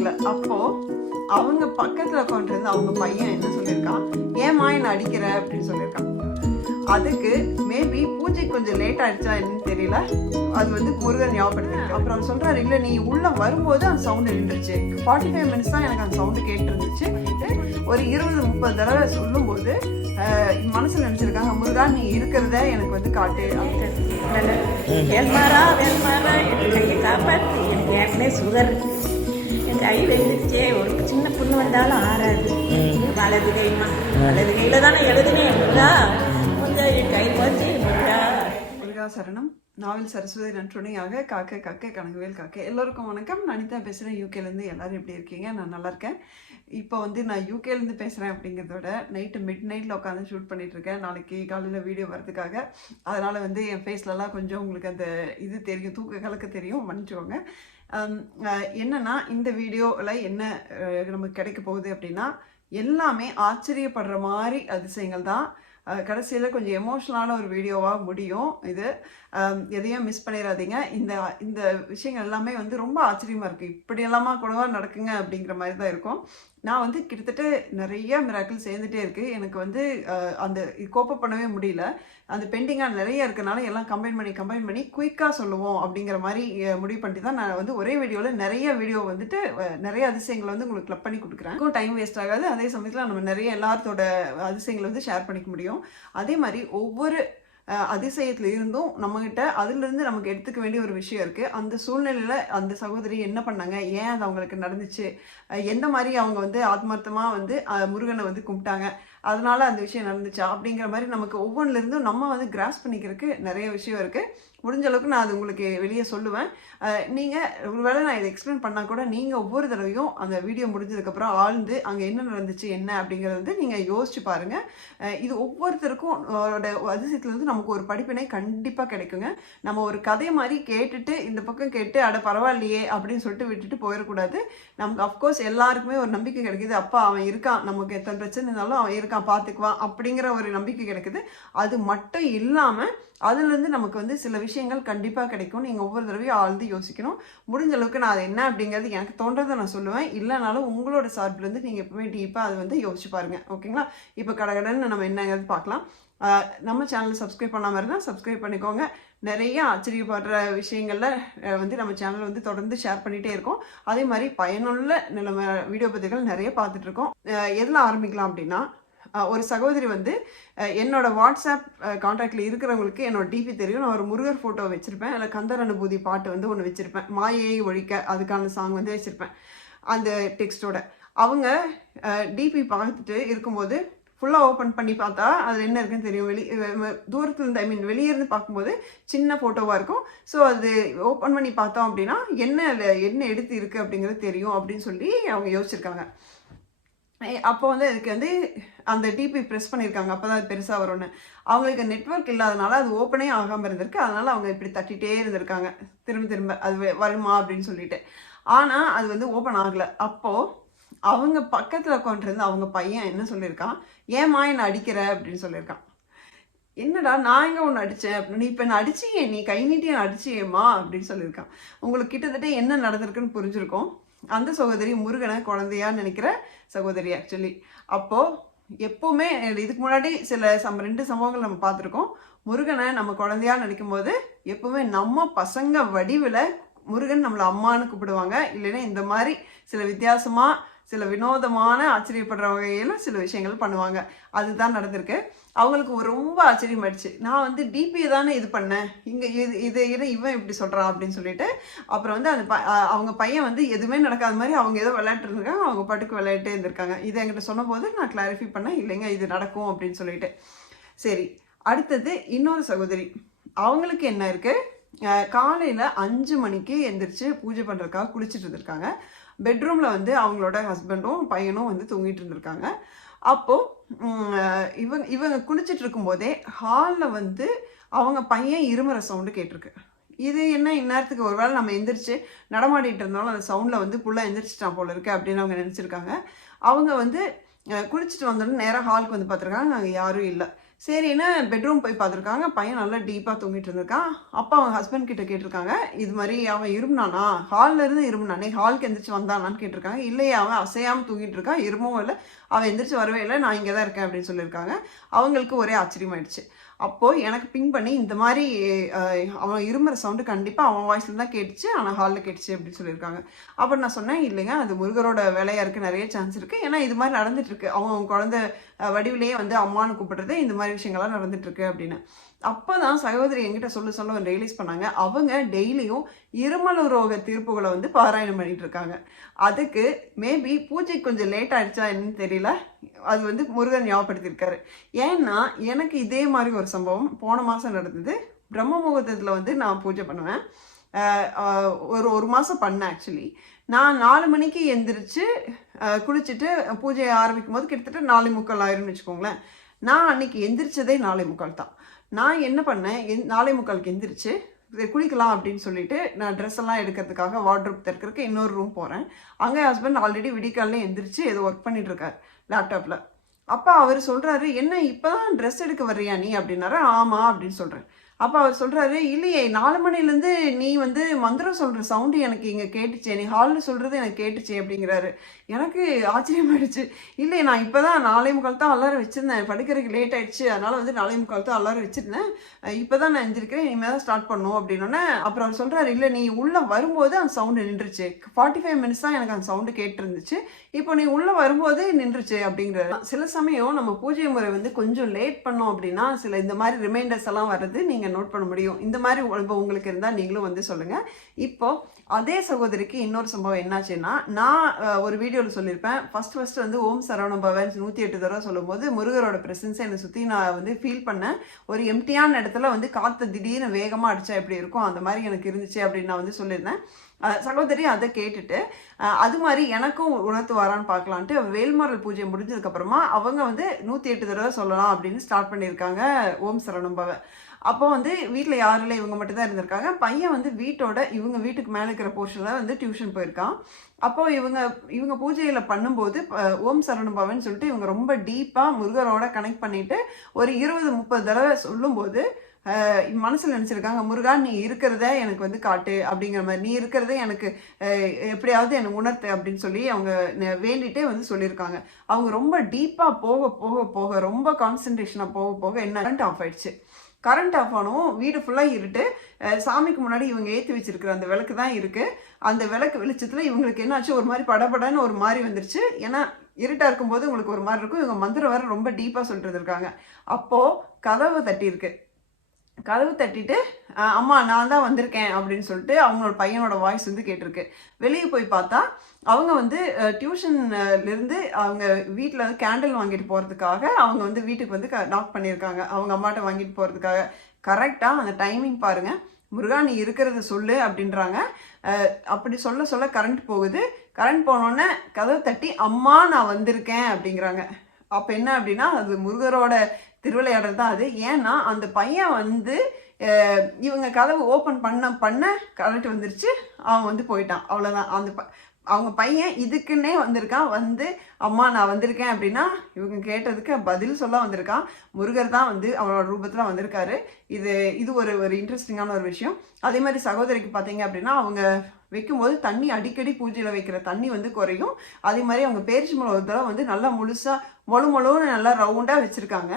ஆகல அப்போ அவங்க பக்கத்துல உட்காந்துருந்து அவங்க பையன் என்ன சொல்லியிருக்கான் ஏமா என்ன அடிக்கிற? அப்படின்னு சொல்லியிருக்கான் அதுக்கு மேபி பூஜை கொஞ்சம் லேட் ஆயிடுச்சா என்னன்னு தெரியல. அது வந்து முருகன் ஞாபகப்படுத்து அப்புறம் அவர் சொல்றாரு இல்ல நீ உள்ள வரும்போது அந்த சவுண்டு நின்றுச்சு ஃபார்ட்டி ஃபைவ் மினிட்ஸ் தான் எனக்கு அந்த சவுண்டு கேட்டு இருந்துச்சு ஒரு இருபது முப்பது தடவை சொல்லும்போது மனசுல நினைச்சிருக்காங்க முருகா நீ இருக்கிறத எனக்கு வந்து காட்டு. அப்படின்னு காப்பாற்றி எனக்கு ஏற்கனவே சுகர் என் கை வெந்துருச்சே ஒரு சின்ன புண்ணு வந்தாலும் ஆறாது. வலது கைமா வலது கையில் தானே எழுதுனேன் முருகா கொஞ்சம் என் கை போச்சு. முருகா முருகா சரணம் நாவல் சரஸ்வதி நன்றுணையாக காக்க கக்க கனகவேல் காக்க. எல்லோருக்கும் வணக்கம். நான் அனிதா பேசுகிறேன் யூகேலேருந்து எல்லாரும் எப்படி இருக்கீங்க? நான் நல்லா இருக்கேன். இப்போ வந்து நான் யூகேலேருந்து பேசுகிறேன் அப்படிங்கிறத விட நைட்டு மிட் நைட்டில் உட்காந்து ஷூட் பண்ணிட்டு இருக்கேன். நாளைக்கு காலையில் வீடியோ வரதுக்காக அதனால் வந்து என் ஃபேஸ்லலாம் கொஞ்சம் உங்களுக்கு அந்த இது தெரியும். தூக்க கலக்க தெரியும். மன்னிச்சுக்கோங்க. என்னன்னா இந்த வீடியோவில் என்ன நமக்கு கிடைக்க போகுது அப்படின்னா எல்லாமே ஆச்சரியப்படுற மாதிரி அதிசயங்கள் தான். கடைசியில் கொஞ்சம் எமோஷ்னலான ஒரு வீடியோவாக முடியும் இது. எதையும் மிஸ் பண்ணிடாதீங்க இந்த இந்த விஷயங்கள் எல்லாமே வந்து ரொம்ப ஆச்சரியமாக இருக்குது இப்படி எல்லாமா கூடவா நடக்குங்க அப்படிங்கிற மாதிரி தான் இருக்கும். நான் வந்து கிட்டத்தட்ட நிறைய மிராக்கிள் சேர்ந்துட்டே இருக்கு. எனக்கு வந்து அந்த கோப்ப பண்ணவே முடியல. அந்த பெண்டிங்காக நிறைய இருக்கனால எல்லாம் கம்பைன் பண்ணி கம்பைன் பண்ணி குயிக்காக சொல்லுவோம் அப்படிங்கிற மாதிரி முடிவு பண்ணிட்டு தான் நான் வந்து ஒரே வீடியோவில் நிறைய வீடியோ வந்துட்டு நிறைய அதிசயங்களை வந்து உங்களுக்கு கிளப் பண்ணி கொடுக்குறேன். டைம் வேஸ்ட் ஆகாது. அதே சமயத்தில் நம்ம நிறைய எல்லாத்தோட அதிசயங்களை வந்து ஷேர் பண்ணிக்க முடியும். அதே மாதிரி ஒவ்வொரு அதிசயத்தில் இருந்தும் நம்மகிட்ட அதிலிருந்து நமக்கு எடுத்துக்க வேண்டிய ஒரு விஷயம் இருக்குது அந்த சூழ்நிலையில் அந்த சகோதரி என்ன பண்ணாங்க? ஏன் அது அவங்களுக்கு நடந்துச்சு? எந்த மாதிரி அவங்க வந்து ஆத்மார்த்தமாக வந்து முருகனை வந்து கும்பிட்டாங்க? அதனால அந்த விஷயம் நடந்துச்சா? அப்படிங்கிற மாதிரி நமக்கு ஒவ்வொன்றிலிருந்தும் நம்ம வந்து கிராஸ் பண்ணிக்கிறதுக்கு நிறைய விஷயம் இருக்குது முடிஞ்ச அளவுக்கு நான் அது உங்களுக்கு வெளியே சொல்லுவேன். நீங்கள் ஒருவேளை நான் இதை எக்ஸ்பிளைன் பண்ணால் கூட நீங்கள் ஒவ்வொரு தடவையும் அந்த வீடியோ முடிஞ்சதுக்கப்புறம் ஆழ்ந்து அங்கே என்ன நடந்துச்சு என்ன அப்படிங்கறத வந்து நீங்கள் யோசிச்சு பாருங்கள் இது ஒவ்வொருத்தருக்கும் அதிசயத்துலேருந்து நமக்கு ஒரு படிப்பினை கண்டிப்பாக கிடைக்குங்க. நம்ம ஒரு கதை மாதிரி கேட்டுட்டு இந்த பக்கம் கேட்டு அட பரவாயில்லையே அப்படின்னு சொல்லிட்டு விட்டுட்டு போயிடக்கூடாது. நமக்கு அஃப்கோர்ஸ் எல்லாருக்குமே ஒரு நம்பிக்கை கிடைக்குது. அப்பா அவன் இருக்கான். நமக்கு எத்தனை பிரச்சனை இருந்தாலும் அவன் இருக்கான் பார்த்துக்குவான் அப்படிங்கிற ஒரு நம்பிக்கை கிடைக்குது. அது மட்டும் இல்லாமல் அதுலேருந்து நமக்கு வந்து சில விஷயங்கள் கண்டிப்பாக கிடைக்கும் நீங்கள் ஒவ்வொரு தடவையும் ஆழ்ந்து யோசிக்கணும். முடிஞ்ச அளவுக்கு நான் அது என்ன அப்படிங்கிறது எனக்கு தோன்றதை நான் சொல்லுவேன். இல்லைனாலும் உங்களோட சார்பிலேருந்து நீங்கள் எப்பவுமே டீப்பாக அது வந்து யோசிச்சு பாருங்க. ஓகேங்களா? இப்போ கடகடன்னு நம்ம என்னங்கிறது பார்க்கலாம். நம்ம சேனல் சப்ஸ்கிரைப் பண்ணாமல் இருந்தால் சப்ஸ்கிரைப் பண்ணிக்கோங்க. நிறைய ஆச்சரியப்படுற விஷயங்களில் வந்து நம்ம சேனல் வந்து தொடர்ந்து ஷேர் பண்ணிகிட்டே இருக்கோம். அதே மாதிரி பயனுள்ள நிலைமை வீடியோ பதிவுகள் நிறைய பார்த்துட்ருக்கோம் எதில் ஆரம்பிக்கலாம் அப்படின்னா ஒரு சகோதரி வந்து என்னோட வாட்ஸ்அப் காண்டாக்டில் இருக்கிறவங்களுக்கு என்னோட டிபி தெரியும். நான் ஒரு முருகர் ஃபோட்டோ வச்சுருப்பேன். அதில் கந்தர் அனுபூதி பாட்டு வந்து ஒன்று வச்சுருப்பேன். மாயையை ஒழிக்க அதுக்கான சாங் வந்து வச்சுருப்பேன். அந்த டெக்ஸ்டோட அவங்க டிபி பார்த்துட்டு இருக்கும்போது ஃபுல்லாக ஓப்பன் பண்ணி பார்த்தா அதில் என்ன இருக்குன்னு தெரியும். வெளி தூரத்துலேருந்து ஐ மீன் வெளியே இருந்து பார்க்கும்போது சின்ன ஃபோட்டோவாக இருக்கும். ஸோ அது ஓப்பன் பண்ணி பார்த்தோம் அப்படின்னா என்ன அதில் என்ன எடுத்து இருக்குது அப்படிங்கிறது தெரியும் அப்படின்னு சொல்லி அவங்க யோசிச்சிருக்காங்க. அப்போ வந்து அதுக்கு வந்து அந்த டிபி ப்ரெஸ் பண்ணியிருக்காங்க. அப்போ தான் அது பெருசாக வரும்னு. அவங்களுக்கு நெட்வொர்க் இல்லாதனால அது ஓப்பனே ஆகாமல் இருந்திருக்கு. அதனால் அவங்க இப்படி தட்டிகிட்டே இருந்திருக்காங்க. திரும்ப திரும்ப அது வருமா அப்படின்னு சொல்லிட்டு. ஆனால் அது வந்து ஓப்பன் ஆகலை. அப்போது அவங்க பக்கத்தில் உட்காந்துருந்து அவங்க பையன் என்ன சொல்லியிருக்கான்? ஏம்மா என்னை அடிக்கிற? அப்படின்னு சொல்லியிருக்கான். என்னடா நான் எங்கே ஒன்று அடித்தேன் அப்படின்னு நீ இப்போ என்ன அடிச்சியே? நீ கை நீட்டி என்னை அடிச்சியேம்மா? அப்படின்னு சொல்லியிருக்கான். உங்களுக்கு கிட்டத்தட்ட என்ன நடந்திருக்குன்னு புரிஞ்சிருக்கோம். அந்த சகோதரி முருகனை குழந்தையா நினைக்கிற சகோதரி ஆக்சுவலி அப்போது எப்போவுமே இதுக்கு முன்னாடி சில சம் ரெண்டு சம்பவங்கள் நம்ம பார்த்துருக்கோம். முருகனை நம்ம குழந்தையா நினைக்கும் போது எப்பவுமே நம்ம பசங்க வடிவில் முருகன் நம்மளை அம்மான்னு கூப்பிடுவாங்க. இல்லைன்னா இந்த மாதிரி சில வித்தியாசமாக சில வினோதமான ஆச்சரியப்படுற வகையில் சில விஷயங்கள் பண்ணுவாங்க. அதுதான் நடந்திருக்கு. அவங்களுக்கு ஒரு ரொம்ப ஆச்சரியமாயிடுச்சு நான் வந்து டிபி தானே இது பண்ணேன். இங்கே இது இது இதை இவன் இப்படி சொல்கிறான் அப்படின்னு சொல்லிட்டு அப்புறம் வந்து அந்த ப- அவங்க பையன் வந்து எதுவுமே நடக்காத மாதிரி அவங்க ஏதோ விளையாட்டு அவங்க பாட்டுக்கு விளையாட்டே இருந்திருக்காங்க. இதை என்கிட்ட சொன்னபோது நான் கிளாரிஃபை பண்ணேன். இல்லைங்க இது நடக்கும் அப்படின்னு சொல்லிட்டு. சரி அடுத்தது இன்னொரு சகோதரி. அவங்களுக்கு என்ன இருக்குது காலையில் அஞ்சு மணிக்கு எந்திரிச்சு பூஜை பண்ணுறதுக்காக குளிச்சுட்டு இருந்திருக்காங்க. பெட்ரூமில் வந்து அவங்களோட ஹஸ்பண்டும் பையனும் வந்து தூங்கிட்டு இருந்திருக்காங்க. அப்போது இவங்க இவங்க குளிச்சுட்டு இருக்கும்போதே ஹாலில் வந்து அவங்க பையன் இருமுற சவுண்டு கேட்டிருக்கு. இது என்ன இந்நேரத்துக்கு ஒரு வேளை நம்ம எந்திரிச்சு நடமாடிட்டு இருந்தாலும் அந்த சவுண்டில் வந்து புள்ள எந்திரிச்சிட்டான் போல இருக்கு அப்படின்னு அவங்க நினச்சிருக்காங்க. அவங்க வந்து குளிச்சுட்டு வந்தோடனே நேராக ஹாலுக்கு வந்து பார்த்துருக்காங்க அங்கே யாரும் இல்லை. சரின்னு பெட்ரூம் போய் பார்த்துருக்காங்க. பையன் நல்லா டீப்பாக தூங்கிட்டு இருந்திருக்கான். அப்பா அவன் ஹஸ்பண்ட் கிட்ட கேட்டிருக்காங்க. இது மாதிரி அவன் இருமுனானா? ஹாலில் இருந்து இருமுனானே ஹாலுக்கு எந்திரிச்சு வந்தானான்னு கேட்டிருக்காங்க. இல்லையே அவன் அசையாமல் தூங்கிட்டு இருக்கான் இருமவும் இல்லை. அவன் எந்திரிச்சு வரவே இல்லை. நான் இங்கே தான் இருக்கேன் அப்படின்னு சொல்லியிருக்காங்க. அவங்களுக்கு ஒரே ஆச்சரியமாயிடுச்சு. அப்போது எனக்கு பிங் பண்ணி இந்த மாதிரி அவன் இருமுற சவுண்டு கண்டிப்பாக அவன் வாய்ஸில் தான் கேட்டுச்சு ஆனால் ஹாலில் கேட்டுச்சு அப்படின்னு சொல்லியிருக்காங்க. அப்புறம் நான் சொன்னேன் இல்லைங்க அது முருகரோட வேலையாக இருக்குது நிறைய சான்ஸ் இருக்குது ஏன்னா இது மாதிரி நடந்துட்டுருக்கு அவன் குழந்தை வடிவிலேயே வந்து அம்மான்னு கூப்பிடுறது இந்த மாதிரி விஷயங்கள்லாம் நடந்துட்டுருக்கு அப்படின்னு. அப்போ தான் சகோதரி என்கிட்ட சொல்ல சொல்ல ரியலைஸ் பண்ணாங்க. அவங்க டெய்லியும் இருமல் ரோக தீர்ப்புகளை வந்து பாராயணம் பண்ணிட்டு இருக்காங்க. அதுக்கு மேபி பூஜை கொஞ்சம் லேட் ஆயிடுச்சா என்னன்னு தெரியல. அது வந்து முருகன் ஞாபகப்படுத்தியிருக்காரு. ஏன்னா எனக்கு இதே மாதிரி ஒரு சம்பவம் போன மாதம் நடந்தது. பிரம்ம முகூர்த்தத்தில் வந்து நான் பூஜை பண்ணுவேன். ஒரு ஒரு மாதம் பண்ணேன் ஆக்சுவலி நான் நாலு மணிக்கு எந்திரிச்சு குளிச்சுட்டு பூஜையை ஆரம்பிக்கும் போது கிட்டத்தட்ட நாலு முக்கால் ஆயிரும்னு வச்சுக்கோங்களேன். நான் அன்னைக்கு எந்திரிச்சதே நாலு முக்கால் தான். நான் என்ன பண்ணேன்? எந் நாலே முக்காலுக்கு எந்திரிச்சு குளிக்கலாம் அப்படின்னு சொல்லிட்டு நான் ட்ரெஸ் எல்லாம் எடுக்கிறதுக்காக வார்ட்ரூப் திறக்கிறதுக்கு இன்னொரு ரூம் போகிறேன் அங்கே ஹஸ்பண்ட் ஆல்ரெடி விடிக்காலில் எந்திரிச்சு ஏதோ ஒர்க் பண்ணிட்டு லேப்டாப்பில் அப்போ அவர் சொல்கிறாரு என்ன இப்போ தான் ட்ரெஸ் எடுக்க வர்றியா நீ? அப்படின்னாரு ஆமாம் அப்படின்னு சொல்கிறேன் அப்போ அவர் சொல்கிறாரு இல்லையே நாலு மணிலேருந்து நீ வந்து மந்திரம் சொல்கிற சவுண்டு எனக்கு இங்கே கேட்டுச்சே நீ ஹாலில் சொல்கிறது எனக்கு கேட்டுச்சே அப்படிங்கிறாரு. எனக்கு ஆச்சரியமாயிடுச்சு. இல்லை நான் இப்போ தான் நாளை முக்கால் தான் அலாரம் வச்சுருந்தேன். படுக்கிறதுக்கு லேட் ஆயிடுச்சு. அதனால் வந்து நாளை முக்கால் தான் அலாரம் வச்சுருந்தேன். இப்போ தான் நான் எழுந்திருக்கிறேன் இனிமேல் தான் ஸ்டார்ட் பண்ணும் அப்படின்னோடனே அப்புறம் அவர் சொல்கிறாரு இல்லை நீ உள்ளே வரும்போது அந்த சவுண்டு நின்றுச்சு. ஃபார்ட்டி ஃபைவ் மினிட்ஸ் தான் எனக்கு அந்த சவுண்டு கேட்டிருந்துச்சு. இப்போ நீ உள்ளே வரும்போது நின்றுச்சு அப்படிங்கிறாரு. சில சமயம் நம்ம பூஜை முறை வந்து கொஞ்சம் லேட் பண்ணோம் அப்படின்னா சில இந்த மாதிரி ரிமைண்டர்ஸ் எல்லாம் வர்றது நீங்கள் நோட் பண்ண முடியும். இந்த மாதிரி அனுபவம் உங்களுக்கு இருந்தால் நீங்களும் வந்து சொல்லுங்கள் இப்போ அதே சகோதரிக்கு இன்னொரு சம்பவம் என்னாச்சுன்னா நான் ஒரு வீடியோவில் சொல்லியிருப்பேன் ஃபஸ்ட் ஃபஸ்ட்டு வந்து ஓம் சரவணம் பவன் நூற்றி எட்டு தடவை சொல்லும்போது முருகரோட பிரசன்ஸை என்னை சுற்றி நான் வந்து ஃபீல் பண்ணேன். ஒரு எம்டியான இடத்துல வந்து காற்று திடீர்னு வேகமாக அடித்தா எப்படி இருக்கும்? அந்த மாதிரி எனக்கு இருந்துச்சு அப்படின்னு நான் வந்து சொல்லியிருந்தேன். சகோதரி அதை கேட்டுட்டு அது மாதிரி எனக்கும் உணர்த்து வரான்னு பார்க்கலான்ட்டு வேல்மாரல் பூஜை முடிஞ்சதுக்கப்புறமா அவங்க வந்து நூற்றி எட்டு தடவை சொல்லலாம் அப்படின்னு ஸ்டார்ட் பண்ணியிருக்காங்க ஓம் சரவணம் பவ. அப்போ வந்து வீட்டில் யாரும் இல்லை இவங்க மட்டும் தான் இருந்திருக்காங்க. பையன் வந்து வீட்டோட இவங்க வீட்டுக்கு மேலே இருக்கிற போர்ஷனில் வந்து டியூஷன் போயிருக்கான். அப்போ இவங்க இவங்க பூஜையில் பண்ணும்போது ஓம் சரணம் பவன் சொல்லிட்டு இவங்க ரொம்ப டீப்பாக முருகரோட கனெக்ட் பண்ணிட்டு ஒரு இருபது முப்பது தடவை சொல்லும்போது மனசில் நினச்சிருக்காங்க முருகா நீ இருக்கிறத எனக்கு வந்து காட்டு அப்படிங்கிற மாதிரி. நீ இருக்கிறத எனக்கு எப்படியாவது எனக்கு உணர்த்து அப்படின்னு சொல்லி அவங்க வேண்டிகிட்டே வந்து சொல்லியிருக்காங்க. அவங்க ரொம்ப டீப்பாக போக போக போக ரொம்ப கான்சன்ட்ரேஷனாக போக போக என்ன கரண்ட் ஆஃப் ஆயிடுச்சு. கரண்ட் ஆஃப் ஆனவும் வீடு ஃபுல்லாக இருட்டு. சாமிக்கு முன்னாடி இவங்க ஏற்றி வச்சிருக்கிற அந்த விளக்கு தான் இருக்குது அந்த விளக்கு வெளிச்சத்தில் இவங்களுக்கு என்னாச்சு? ஒரு மாதிரி படபடன்னு ஒரு மாதிரி வந்துருச்சு. ஏன்னா இருட்டாக இருக்கும்போது உங்களுக்கு ஒரு மாதிரி இருக்கும். இவங்க மந்திரம் வேறு ரொம்ப டீப்பாக சொல்லிட்டு இருக்காங்க அப்போது கதவை தட்டியிருக்கு. கதவு தட்டிட்டு அம்மா நான் தான் வந்திருக்கேன் அப்படின்னு சொல்லிட்டு அவங்களோட பையனோட வாய்ஸ் வந்து கேட்டிருக்கு. வெளியே போய் பார்த்தா அவங்க வந்து டியூஷன்லேருந்து அவங்க வீட்டில் வந்து கேண்டில் வாங்கிட்டு போகிறதுக்காக அவங்க வந்து வீட்டுக்கு வந்து க நாக் பண்ணியிருக்காங்க. அவங்க அம்மாட்ட வாங்கிட்டு போகிறதுக்காக கரெக்டாக அந்த டைமிங் பாருங்கள் முருகா நீ இருக்கிறத சொல்லு அப்படின்றாங்க. அப்படி சொல்ல சொல்ல கரண்ட் போகுது. கரண்ட் போனோடனே கதவு தட்டி அம்மா நான் வந்திருக்கேன் அப்படிங்கிறாங்க. அப்போ என்ன அப்படின்னா அது முருகரோட திருவிளையாடல் தான் அது. ஏன்னா அந்த பையன் வந்து இவங்க கதவு ஓப்பன் பண்ண பண்ண கரண்ட் வந்துருச்சு. அவன் வந்து போயிட்டான். அவ்வளோதான் அந்த ப அவங்க பையன் இதுக்குன்னே வந்திருக்கான். வந்து அம்மா நான் வந்திருக்கேன் அப்படின்னா இவங்க கேட்டதுக்கு பதில் சொல்ல வந்திருக்கான். முருகர் தான் வந்து அவரோட ரூபத்தில் வந்திருக்காரு. இது இது ஒரு ஒரு இன்ட்ரெஸ்டிங்கான ஒரு விஷயம். அதே மாதிரி சகோதரிக்கு பார்த்தீங்க அப்படின்னா அவங்க வைக்கும்போது தண்ணி அடிக்கடி பூஜையில் வைக்கிற தண்ணி வந்து குறையும். அதே மாதிரி அவங்க பேரிச்சி மலை ஒரு தடவை வந்து நல்லா முழுசாக மொழு மொழுன்னு நல்லா ரவுண்டாக வச்சுருக்காங்க.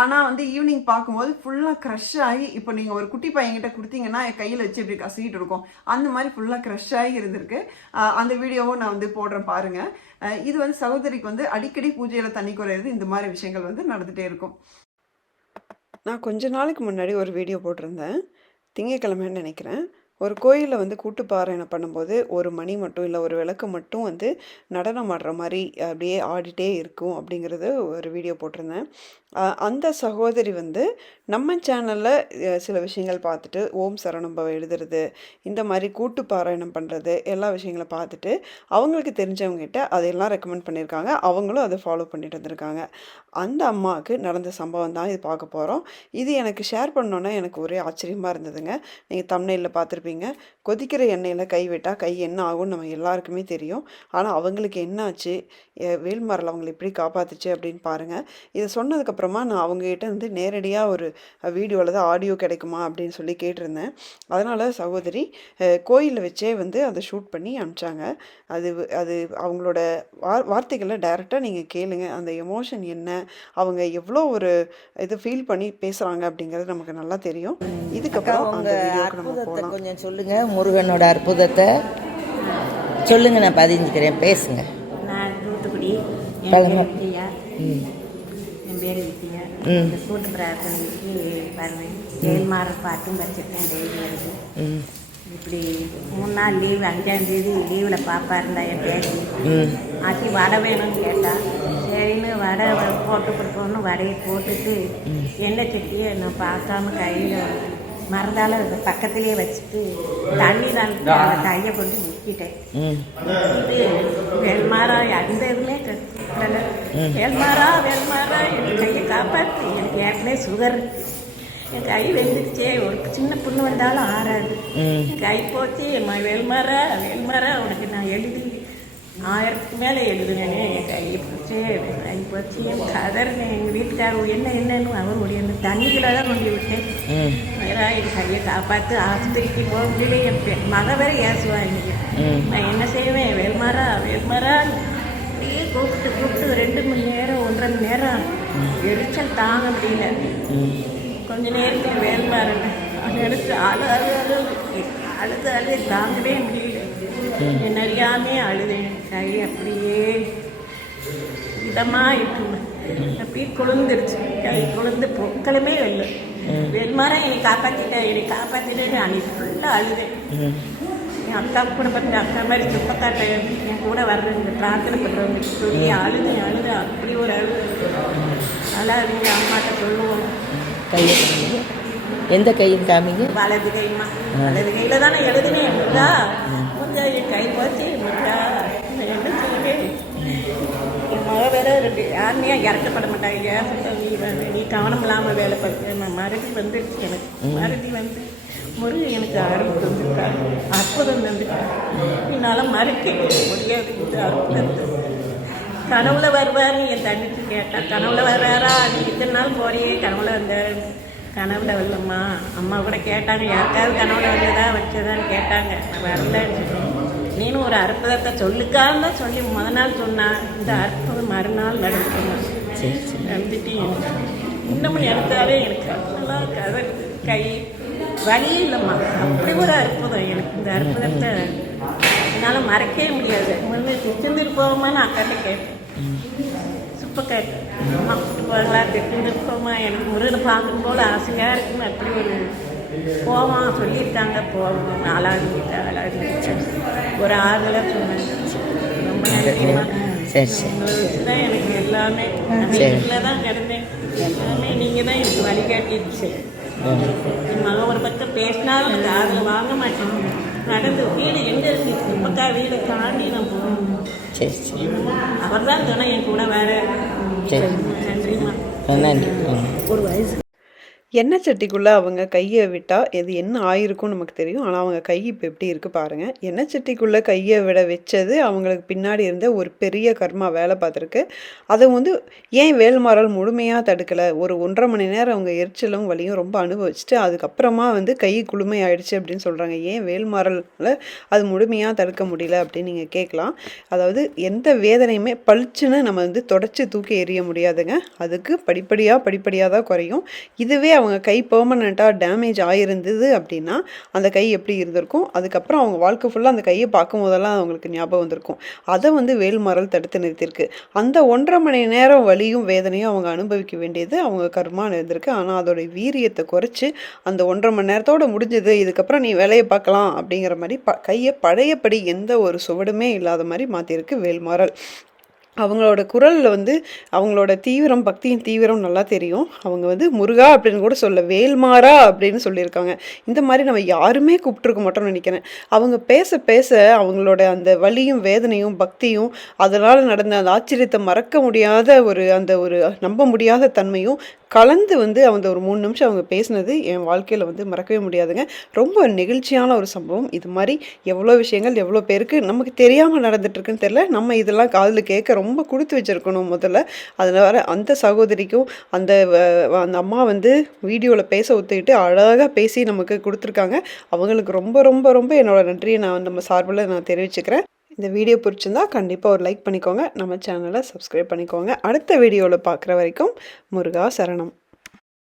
ஆனால் வந்து ஈவினிங் பார்க்கும்போது ஃபுல்லாக க்ரஷ் ஆகி இப்போ நீங்கள் ஒரு குட்டி பையன்கிட்ட கொடுத்தீங்கன்னா என் கையில் வச்சு இப்படி கசிக்கிட்டு இருக்கும். அந்த மாதிரி ஃபுல்லாக க்ரஷ் ஆகி இருந்திருக்கு. அந்த வீடியோவும் நான் வந்து போடுறேன் பாருங்கள் இது வந்து சகோதரிக்கு வந்து அடிக்கடி பூஜையில் தண்ணி குறையிறது இந்த மாதிரி விஷயங்கள் வந்து நடந்துகிட்டே இருக்கும். நான் கொஞ்ச நாளைக்கு முன்னாடி ஒரு வீடியோ போட்டிருந்தேன். திங்கக்கிழமைன்னு நினைக்கிறேன். ஒரு கோயிலில் வந்து கூட்டு பாராயணம் பண்ணும்போது ஒரு மணி மட்டும் இல்லை ஒரு விளக்கு மட்டும் வந்து நடனம் ஆடுற மாதிரி அப்படியே ஆடிட்டே இருக்கும் அப்படிங்கிறது ஒரு வீடியோ போட்டிருந்தேன். அந்த சகோதரி வந்து நம்ம சேனலில் சில விஷயங்கள் பார்த்துட்டு ஓம் சரணம்பவ எழுதுறது இந்த மாதிரி கூட்டு பாராயணம் பண்ணுறது எல்லா விஷயங்களை பார்த்துட்டு அவங்களுக்கு தெரிஞ்சவங்ககிட்ட அதையெல்லாம் ரெக்கமெண்ட் பண்ணியிருக்காங்க. அவங்களும் அதை ஃபாலோ பண்ணிட்டு வந்திருக்காங்க. அந்த அம்மாவுக்கு நடந்த சம்பவம் தான் இது பார்க்க போகிறோம் இது எனக்கு ஷேர் பண்ணோன்னா எனக்கு ஒரே ஆச்சரியமாக இருந்ததுங்க. நீங்கள் தமிழில் பார்த்துருப்பீங்க. கொதிக்கிற எண்ணெயில் கை விட்டால் கை என்ன ஆகும்னு நம்ம எல்லாருக்குமே தெரியும். ஆனால் அவங்களுக்கு என்ன ஆச்சு எ- அவங்களை எப்படி காப்பாற்றுச்சு அப்படின்னு பாருங்கள் இதை சொன்னதுக்கப்புறம் நான் அவங்ககிட்ட வந்து நேரடியாக ஒரு வீடியோவில் தான் ஆடியோ கிடைக்குமா அப்படின்னு சொல்லி கேட்டிருந்தேன். அதனால் சகோதரி கோயிலில் வச்சே வந்து அதை ஷூட் பண்ணி அனுப்பிச்சாங்க. அது அது அவங்களோட வார் வார்த்தைகளை டைரெக்டாக நீங்கள் கேளுங்க. அந்த எமோஷன் என்ன? அவங்க எவ்வளோ ஒரு இது ஃபீல் பண்ணி பேசுகிறாங்க அப்படிங்கிறது நமக்கு நல்லா தெரியும். இதுக்கப்புறம் அந்த உங்க வீடியோக்கு நம்ம அற்புதத்தை கொஞ்சம் சொல்லுங்க. முருகனோட அற்புதத்தை. சொல்லுங்க நான் பதிஞ்சுக்கிறேன். பேசுங்க. நான் தூத்துக்குடி ம். இந்த கூட்டு பிரார்த்தனைக்கு வருவேன் ஏழ்மாறல் பாட்டும் வச்சுருக்கேன் டெய்லி வருது இப்படி மூணு நாள் லீவு அஞ்சாந்தேதி லீவில் பாப்பா இருந்தா என் பேசி ஆச்சி வடை வேணும்னு கேட்டா சரின்னு வடை போட்டு கொடுப்போம்னு வடையை போட்டுட்டு எண்ணெய் சட்டியை நான் பார்க்காம கையில் மறந்தால அது பக்கத்துலேயே வச்சுட்டு தண்ணி தான் கையை கொண்டு முக்கிட்டேன். வெல்மாரா அந்த இதுலேயே கட்டல வெல்மாரா வெல்மாரா என் கையை காப்பாற்றி எனக்கு ஏற்கனவே சுகர். என் கை வெந்துருச்சே. ஒரு சின்ன புண்ணு வந்தாலும் ஆறாது. என் கை போச்சு. வேல்மாரா வேல்மாரா உனக்கு நான் எழுதி ஆயிரத்துக்கு மேலே எழுதுனேனே. என் கையை போச்சு கை போச்சு. என் கதறினேன். எங்கள் வீட்டுக்காரர் என்ன என்னன்னு? அவருடைய அந்த தண்ணிக்குள்ள தான் கொண்டு விட்டேன். வேறா என் கையை காப்பாற்று ஆஸ்பத்திரிக்கு போக முடியல என் மக வேற ஏசுவாங்க ம். நான் என்ன செய்வேன்? வேல்மாரா வேல்மாரா கூப்பிட்டு கூப்பிட்டு ரெண்டு மணி நேரம் ஒன்றரை மணி நேரம் எரிச்சல் தாங்க முடியல. கொஞ்ச நேரத்தில் வேல்மாறன் எடுத்து அழு அழு அழு அழுது அழுது தாங்கவே முடியல. என்ன அறியாமே அழுதேன் கை அப்படியே இதமாக இட்டு அப்படியே குளிர்ந்துருச்சு கை குளிர்ந்து பொக்களுமே இல்லை. வெண்மாரம் என்னை காப்பாற்றிட்டேன் என்னை காப்பாற்றிட்டேன்னு அன்னைக்கு ஃபுல்லாக அழுதேன். என் அக்கா கூட பார்த்து அக்கா மாதிரி சுத்தக்காட்ட என் கூட வர்றவங்க பிரார்த்தனை பண்ணுறவங்க சொல்லி அழுது அழுது அப்படி ஒரு அழுது. அழாதீங்க அம்மாட்ட சொல்லுவோம். கையை எந்த கையும் காமிங்க? வலது கைமா வலது கையில் தானே எழுதுனேன் கொஞ்சம் என் கை போச்சு என்ன செய்வேன் என் மக வேற ரெண்டு யாருமே இறக்கப்பட மாட்டாங்க. நீ நீ கவனம் இல்லாமல் வேலை பார்க்க மறுபடி வந்துடுச்சு எனக்கு. மறுபடி வந்து முருகன் எனக்கு அற்புதம் தந்திருக்காரு. அற்புதம் தந்துட்டார் என்னால் மறுக்க முடியாது இந்த அற்புதத்தை. கனவுல வருவார்னு என் தங்கச்சி கேட்டா. கனவுல வர்றாரா? நீ இத்தனை நாள் போறியே? கனவுல வந்தார் கனவுல வரலம்மா. அம்மா கூட கேட்டாங்க யாருக்காவது கனவுல வந்ததா? வச்சதான்னு கேட்டாங்க. வரலன்னு சொன்னேன் நீனும் ஒரு அற்புதத்தை சொல்லுக்கான்னு தான் சொல்லி முத நாள் சொன்னா. இந்த அற்புதம் மறுநாள் சரி வந்துட்டு இன்னமும் எடுத்தாலே எனக்கு நல்லா கதறுது கை வலி இல்லைம்மா அப்படி ஒரு அற்புதம். எனக்கு இந்த அற்புதத்தை என்னால் மறக்கவே முடியாது. முன்னே திருச்செந்தூர் போவோமான்னு அக்காட்ட கேட்டேன். சுப்ப கேட்டேன் அம்மா கூப்பிட்டு போவாங்களா திருச்செந்தூர் போமா? எனக்கு முருகனை பார்க்கும் போல ஆசையாக இருக்குன்னு அப்படி ஒரு போவோம் சொல்லியிருக்காங்க. போவோம் நாலாவது வீட்டு நாலாவது வீட்டு. ஒரு ஆறுதலாக சொன்னாங்க. ரொம்ப நன்றிம்மா சரி சரி. உங்களை வச்சுதான் எனக்கு எல்லாமே. நான் தான் கிடந்தேன் எல்லாமே நீங்கள் தான் எனக்கு வழிகாட்டிடுச்சு. மகன் ஒரு பக்கம் பேசினாலும் அதில் வாங்க மாட்டேன். நடந்து வீடு எங்கே இருக்கு? பக்கா வீடு தாண்டி நான் போகணும். சரி சரி. அவர் தான் துணை என் கூட வேற. சரி. நன்றிம்மா. நன்றி. ஒரு வயசு எண்ணெய் சட்டிக்குள்ளே அவங்க கையை விட்டால் எது என்ன ஆயிருக்கும் நமக்கு தெரியும். ஆனால் அவங்க கை இப்போ எப்படி இருக்குது பாருங்கள் எண்ணெய் சட்டிக்குள்ளே கையை விட வச்சது அவங்களுக்கு பின்னாடி இருந்த ஒரு பெரிய கர்மா வேலை பார்த்துருக்கு. அதை வந்து ஏன் வேல்மாறல் முழுமையாக தடுக்கலை? ஒரு ஒன்றரை மணி நேரம் அவங்க எரிச்சலும் வலியும் ரொம்ப அனுபவிச்சுட்டு அதுக்கப்புறமா வந்து கை குளுமை ஆயிடுச்சு அப்படின்னு சொல்கிறாங்க ஏன் வேல்மாறலில் அது முழுமையாக தடுக்க முடியல அப்படின்னு நீங்கள் கேட்கலாம். அதாவது எந்த வேதனையுமே பளிச்சுன்னு நம்ம வந்து தொடச்சி தூக்கி எறிய முடியாதுங்க. அதுக்கு படிப்படியாக படிப்படியாக தான் குறையும். இதுவே அவங்க கை பெர்மனண்ட்டாக டேமேஜ் ஆகிருந்தது அப்படின்னா அந்த கை எப்படி இருந்திருக்கும்? அதுக்கப்புறம் அவங்க வாழ்க்கை ஃபுல்லாக அந்த கையை பார்க்கும் போதெல்லாம் அவங்களுக்கு ஞாபகம் வந்திருக்கும். அதை வந்து வேல்மாறல் தடுத்து நிறுத்தியிருக்கு. அந்த ஒன்றரை மணி நேரம் வலியும் வேதனையும் அவங்க அனுபவிக்க வேண்டியது அவங்க கர்மா இருந்திருக்கு ஆனால் அதோட வீரியத்தை குறைச்சி அந்த ஒன்றரை மணி நேரத்தோட முடிஞ்சது இதுக்கப்புறம் நீ வேலையை பார்க்கலாம் அப்படிங்கிற மாதிரி ப கையை பழையபடி எந்த ஒரு சுவடுமே இல்லாத மாதிரி மாற்றிருக்கு வேல்மாறல் அவங்களோட குரலில் வந்து அவங்களோட தீவிரம் பக்தியின் தீவிரம் நல்லா தெரியும். அவங்க வந்து முருகா அப்படின்னு கூட சொல்ல வேல்மாரா அப்படின்னு சொல்லியிருக்காங்க. இந்த மாதிரி நம்ம யாருமே கூப்பிட்டுருக்க மாட்டோம்னு நினைக்கிறேன். அவங்க பேச பேச அவங்களோட அந்த வலியும் வேதனையும் பக்தியும் அதனால் நடந்த அந்த ஆச்சரியத்தை மறக்க முடியாத ஒரு அந்த ஒரு நம்ப முடியாத தன்மையும் கலந்து வந்து அந்த ஒரு மூணு நிமிஷம் அவங்க பேசினது என் வாழ்க்கையில் வந்து மறக்கவே முடியாதுங்க. ரொம்ப நெகிழ்ச்சியான ஒரு சம்பவம். இது மாதிரி எவ்வளோ விஷயங்கள் எவ்வளோ பேருக்கு நமக்கு தெரியாமல் நடந்துட்டுருக்குன்னு தெரியல. நம்ம இதெல்லாம் காதில் கேட்க ரொம்ப கொடுத்து வச்சுருக்கணும் முதல்ல. அதனால் அந்த சகோதரிக்கும் அந்த அந்த அம்மா வந்து வீடியோவில் பேச ஒத்துக்கிட்டு அழகாக பேசி நமக்கு கொடுத்துருக்காங்க. அவங்களுக்கு ரொம்ப ரொம்ப ரொம்ப என்னோட நன்றியை நான் நம்ம சார்பில் நான் தெரிவிச்சுக்கிறேன். இந்த வீடியோ பிடிச்சிருந்தா கண்டிப்பாக ஒரு லைக் பண்ணிக்கோங்க. நம்ம சேனலை சப்ஸ்கிரைப் பண்ணிக்கோங்க. அடுத்த வீடியோவில் பார்க்குற வரைக்கும் முருகா சரணம்.